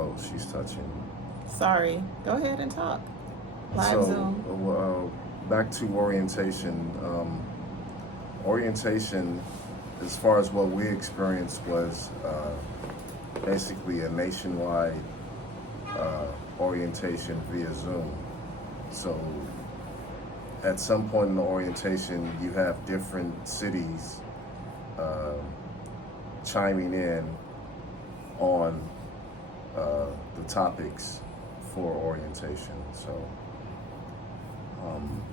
Oh, she's touching. Sorry. Go ahead and talk. Live Zoom. Back to orientation. Orientation, as far as what we experienced, was basically a nationwide orientation via Zoom. So at some point in the orientation, you have different cities chiming in on the topics for orientation. So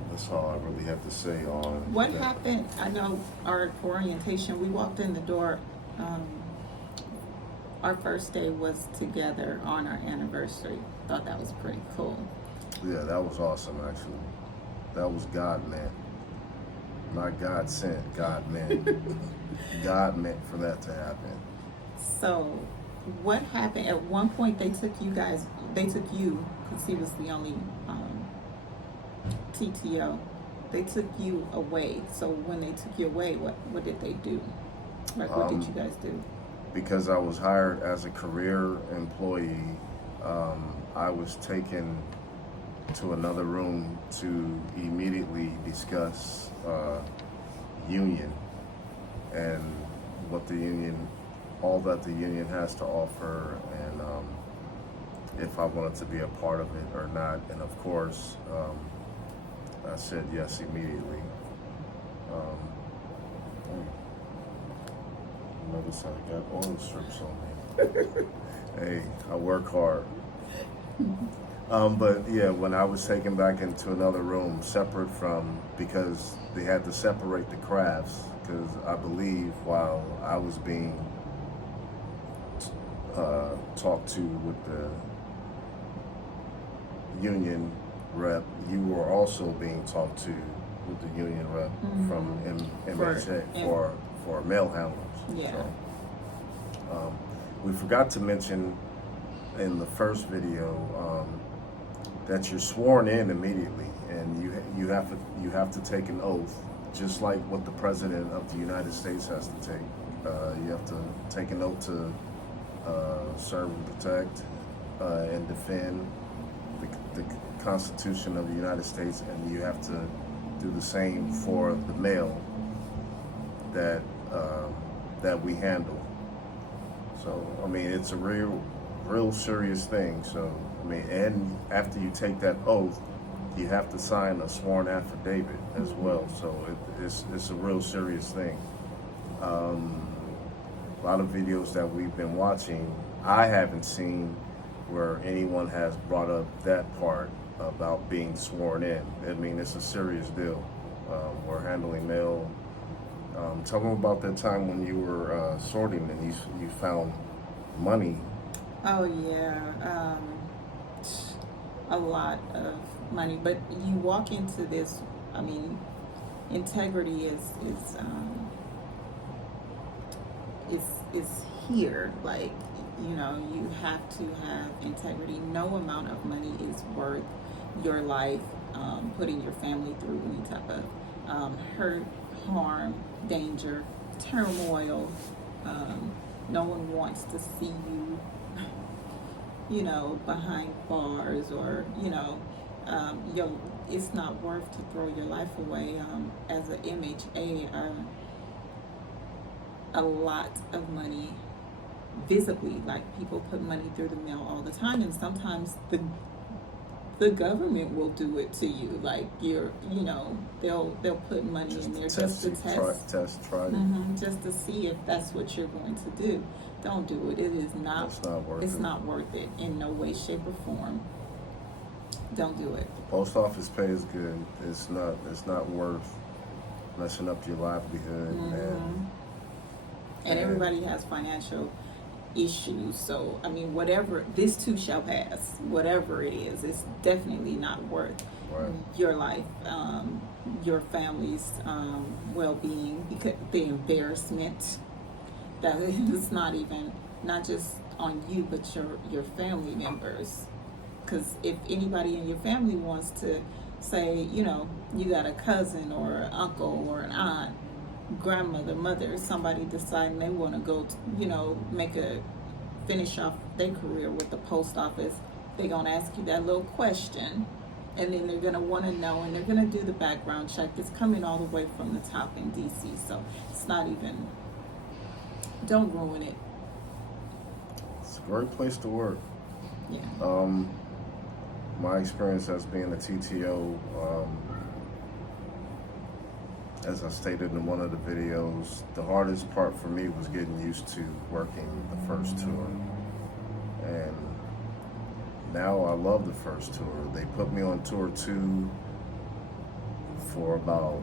that's all I really have to say on What that. happened? I know our orientation, we walked in the door. Our first day was together on our anniversary. Thought that was pretty cool. Yeah, that was awesome, actually. That was God meant. Not God sent, God meant. God meant for that to happen. So, what happened? At one point, they took you, because he was the only TTO. They took you away. So, when they took you away, what did they do? Like, what did you guys do? Because I was hired as a career employee, I was taken to another room to immediately discuss union and what the union, all that the union has to offer, and if I wanted to be a part of it or not. And of course, I said yes immediately. Notice I got oil strips on me. Hey, I work hard. But yeah, when I was taken back into another room, separate from, because they had to separate the crafts, because I believe while I was being talked to with the union rep, you were also being talked to with the union rep from MHA for mail handlers. Yeah. So, we forgot to mention in the first video that you're sworn in immediately, and you have to take an oath, just like what the President of the United States has to take. You have to take an oath to serve and protect and defend the Constitution of the United States, and you have to do the same for the mail that we handle. So I mean, it's a real serious thing. So I mean, and after you take that oath, you have to sign a sworn affidavit as well. So it's a real serious thing. A lot of videos that we've been watching, I haven't seen where anyone has brought up that part about being sworn in. I mean, it's a serious deal. We're handling mail. Tell them about that time when you were sorting and you found money. Oh yeah, a lot of money. But you walk into this. I mean, integrity is here. Like, you know, you have to have integrity. No amount of money is worth your life, putting your family through any type of hurt, harm, danger, turmoil. No one wants to see you, you know, behind bars, or, you know, it's not worth to throw your life away. As an MHA, a lot of money visibly, like people put money through the mail all the time, and sometimes the government will do it to you. Like, you know, they'll put money in there just to test, just to see if that's what you're going to do. Don't do it. It is not. It's not worth it in no way, shape, or form. Don't do it. The post office pay is good. It's not worth messing up your livelihood, and everybody has financial issues. So I mean, whatever, this too shall pass. Whatever it is, it's definitely not worth your life, your family's well-being, because the embarrassment that is not just on you, but your family members. Because if anybody in your family wants to say, you know, you got a cousin or an uncle or an aunt, grandmother, mother, somebody deciding they want to go to, you know, make a finish off their career with the post office, they're gonna ask you that little question, and then they're gonna want to know, and they're gonna do the background check. It's coming all the way from the top in DC, so it's not even. Don't ruin it. It's a great place to work. Yeah. My experience as being a TTO, as I stated in one of the videos, the hardest part for me was getting used to working the first tour. And now I love the first tour. They put me on tour 2 for about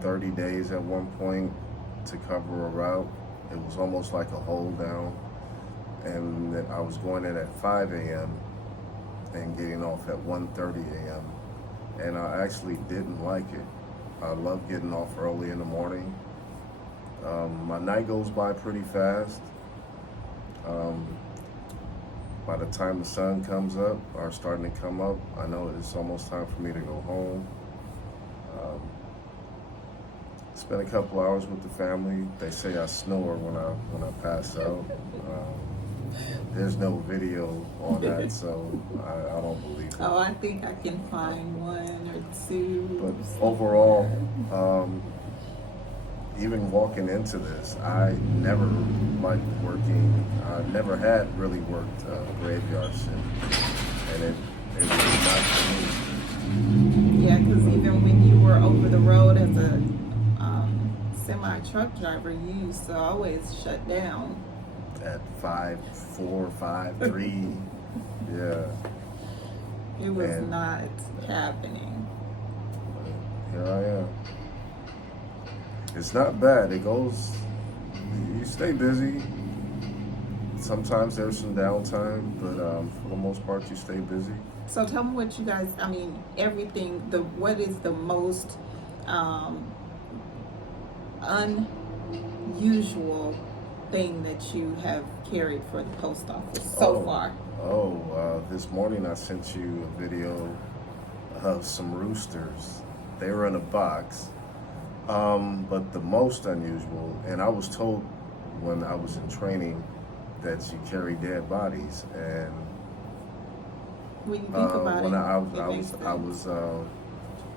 30 days at one point to cover a route. It was almost like a hold down. And then I was going in at 5 a.m. and getting off at 1:30 a.m. And I actually didn't like it. I love getting off early in the morning. My night goes by pretty fast. By the time the sun comes up, or starting to come up, I know it's almost time for me to go home. Spend a couple hours with the family. They say I snore when I pass out. There's no video on that, so I don't believe it. Oh, I think I can find 1 or 2. But overall, even walking into this, I never liked working. I never had really worked graveyard shift, and it was not for me. Yeah, because even when you were over the road as a semi-truck driver, you used to always shut down. At 5:04, 5:03, yeah. It was not happening. Here I am. It's not bad. It goes. You stay busy. Sometimes there's some downtime, but for the most part, you stay busy. So tell me what you guys. I mean, everything. What is the most unusual thing that you have carried for the post office so far? This morning I sent you a video of some roosters. They were in a box. But the most unusual, and I was told when I was in training that you carry dead bodies, and when you think about when it,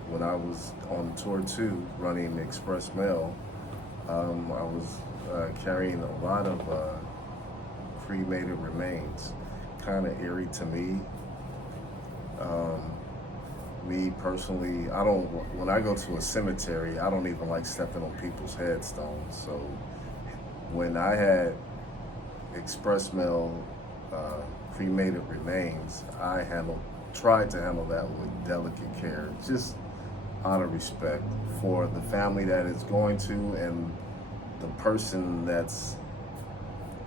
when I was on tour 2 running Express Mail, I was carrying a lot of cremated remains. Kind of eerie to me. Me personally, when I go to a cemetery, I don't even like stepping on people's headstones. So when I had Express Mail cremated remains, I tried to handle that with delicate care, just out of respect for the family that it's going to and the person that's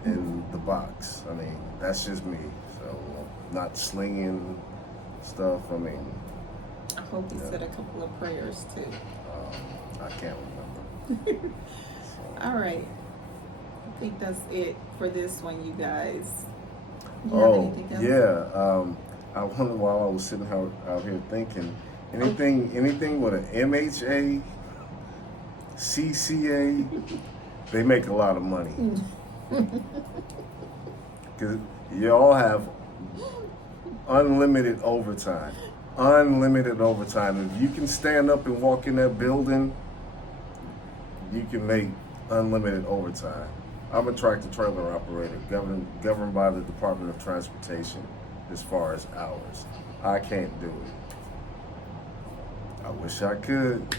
in the box. I mean, that's just me. So not slinging stuff. I mean, I hope you said a couple of prayers too. I can't remember. All right. I think that's it for this one, you guys. You have anything else? Yeah. I wonder while I was sitting out here thinking, anything with an MHA, CCA, they make a lot of money. Because you all have unlimited overtime. Unlimited overtime. If you can stand up and walk in that building, you can make unlimited overtime. I'm a tractor trailer operator, governed by the Department of Transportation as far as hours. I can't do it. I wish I could.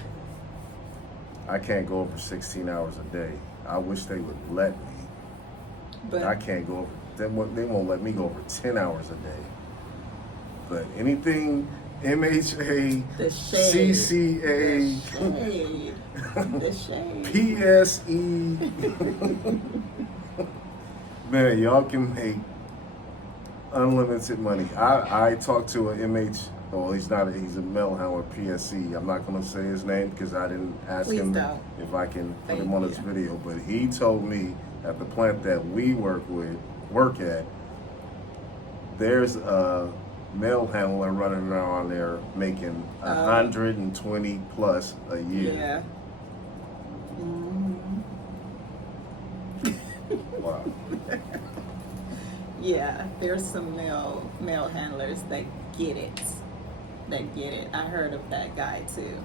I can't go over 16 hours a day. I wish they would let me. But I can't go over, they won't let me go over 10 hours a day. But anything MHA, the shade, CCA, the shade. PSE, man, y'all can make unlimited money. I talked to an MH, he's a male handler, PSE. I'm not going to say his name because I didn't ask him if I can put him on this video, but he told me at the plant that we work at, there's a male handler running around there making 120 plus a year. Yeah. Mm-hmm. Wow. Yeah, there's some male handlers that get it. I heard of that guy too.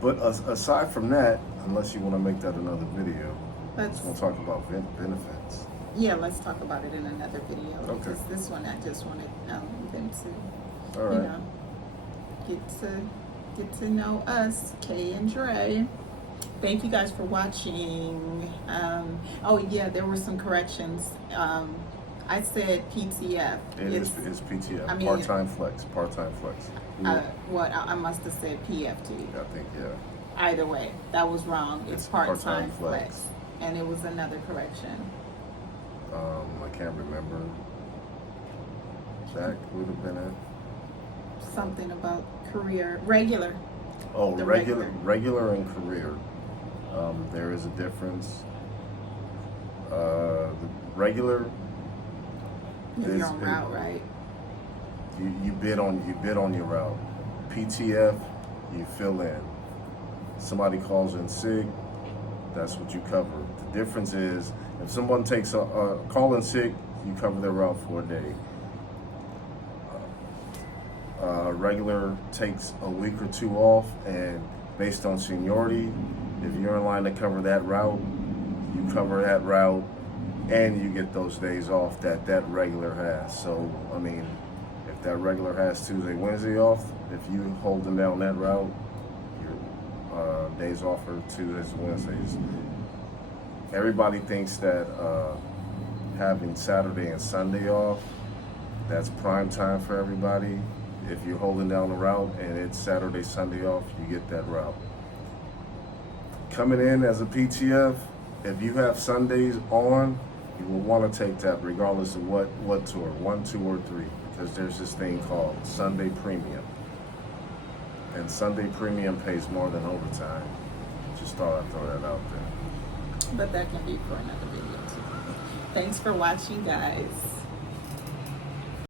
But aside from that, unless you want to make that another video, Let's we'll talk about benefits. Yeah, let's talk about it in another video. Okay. Because this one, I just wanted them to, All right. get to know us, Kay and Dre. Thank you guys for watching. Oh yeah, there were some corrections. I said PTF. It's PTF. I mean, part-time flex. Part-time flex. I must have said PFT. I think, yeah. Either way, that was wrong. It's part-time part-time flex. And it was another correction. I can't remember. Zach would have been it. Something about career. Regular. Oh, The regular and career. There is a difference. The regular If you're on route, right? You bid on your route. PTF, you fill in. Somebody calls in sick, that's what you cover. The difference is if someone takes a call in sick, you cover their route for a day. Regular takes a week or two off, and based on seniority, if you're in line to cover that route, you cover that route, and you get those days off that regular has. So, I mean, if that regular has Tuesday, Wednesday off, if you holding down that route, your days off are Tuesdays, Wednesdays. Everybody thinks that having Saturday and Sunday off, that's prime time for everybody. If you're holding down the route and it's Saturday, Sunday off, you get that route. Coming in as a PTF, if you have Sundays on, you will want to take that regardless of what tour, 1, 2, or 3, because there's this thing called Sunday Premium. And Sunday Premium pays more than overtime. Just thought I'd throw that out there. But that can be for another video too. Thanks for watching, guys.